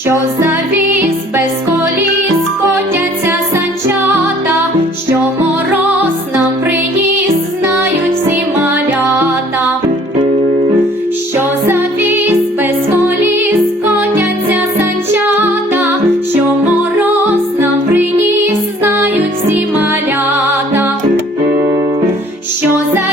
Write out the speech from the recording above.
що за віз без коліс котяться санчата, що мороз нам приніс, знають всі малята, що за віз без коліс котяться санчата, що мороз нам приніс, знають всі малята, що за